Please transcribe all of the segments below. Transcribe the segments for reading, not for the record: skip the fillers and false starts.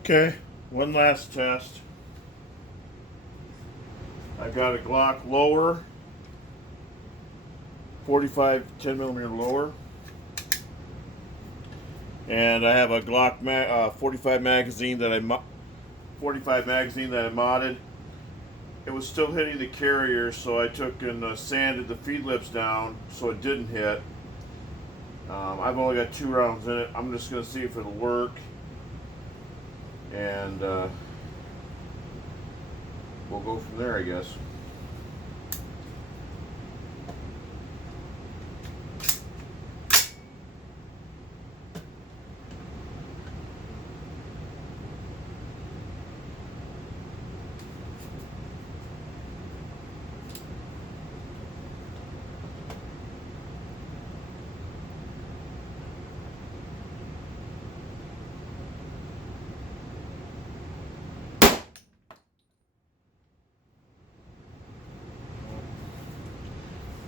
Okay, one last test. I got a Glock lower, 45 10 millimeter lower, and I have a Glock 45 magazine that 45 magazine that I modded. It was still hitting the carrier, so I took and sanded the feed lips down so it didn't hit. I've only got 2 rounds in it. I'm just going to see if it'll work, and we'll go from there, I guess.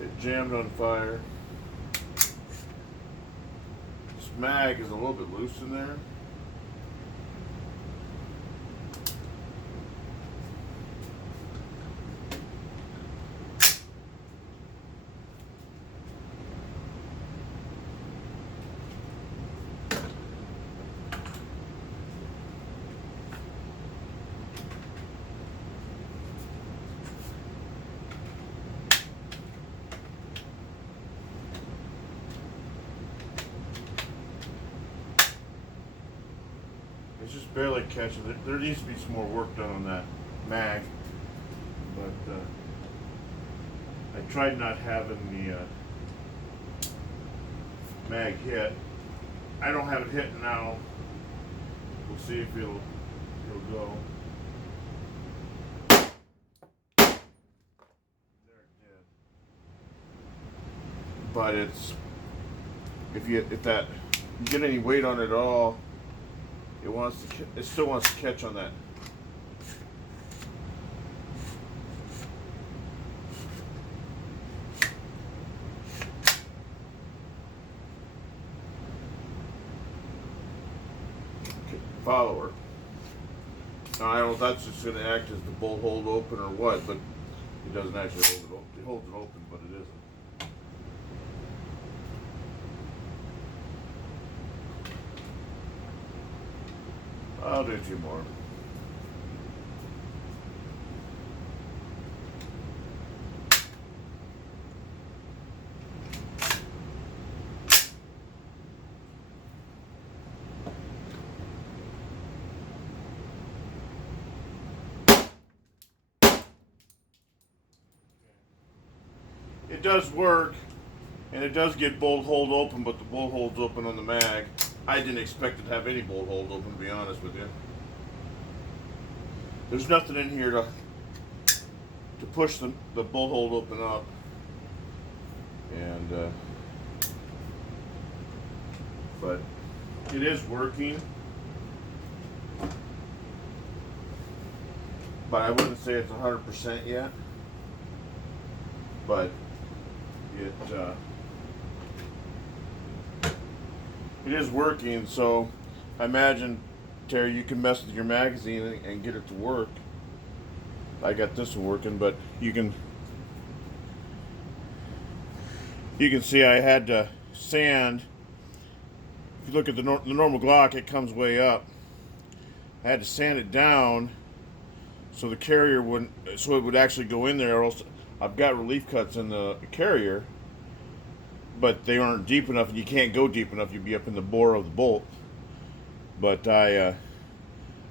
It jammed on fire. This mag is a little bit loose in there. It's just barely catching it. There needs to be some more work done on that mag, but I tried not having the mag hit. I don't have it hitting now. We'll see if it'll go. There it did. But it's if that you get any weight on it at all, it still wants to catch on that. Follower. Now I don't know if that's just going to act as the bolt hold open or what, but it doesn't actually hold it open. It holds it open, but it isn't. I'll do 2 more. It does work, and it does get bolt hold open, but the bolt holds open on the mag. I didn't expect it to have any bolt hold open, to be honest with you. There's nothing in here to push the bolt hold open up, and but it is working. But I wouldn't say it's 100% yet. But it is working, so I imagine, Terry, you can mess with your magazine and get it to work. I got this one working, but you can see I had to sand. If you look at the normal Glock, it comes way up. I had to sand it down so the carrier wouldn't, so it would actually go in there. Or else I've got relief cuts in the carrier, but they aren't deep enough, and you can't go deep enough. You'd be up in the bore of the bolt. But I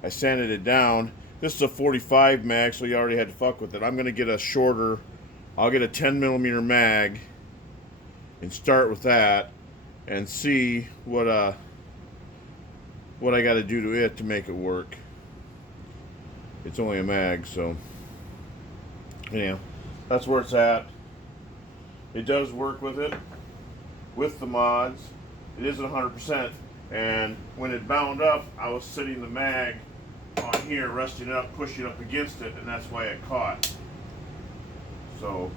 sanded it down. This is a 45 mag, so you already had to fuck with it. I'm gonna get a shorter. I'll get a 10 millimeter mag and start with that, and see what I got to do to it to make it work. It's only a mag, so anyhow, that's where it's at. It does work with it, with the mods. It isn't 100%, and when it bound up, I was sitting the mag on here, resting it up, pushing up against it, and that's why it caught. So,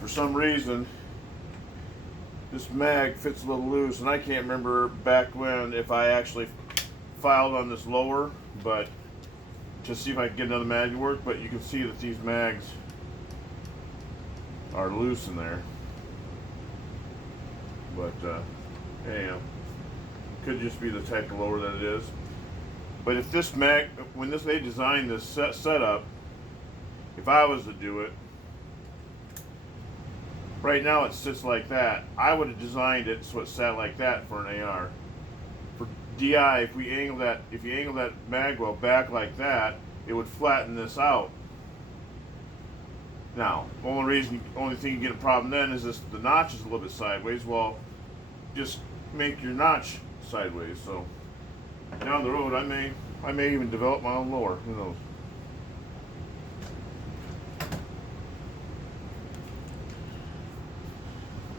for some reason, this mag fits a little loose, and I can't remember back when if I actually filed on this lower, but to see if I can get another mag to work. But you can see that these mags are loose in there. But anyhow, could just be the type of lower that it is. But if this mag, when they designed this setup, if I was to do it, right now it sits like that. I would have designed it so it sat like that for an AR. For DI, if you angle that magwell back like that, it would flatten this out. Now, only thing you get a problem then is the notch is a little bit sideways. Well, just make your notch sideways. So down the road, I may even develop my own lower. Who knows?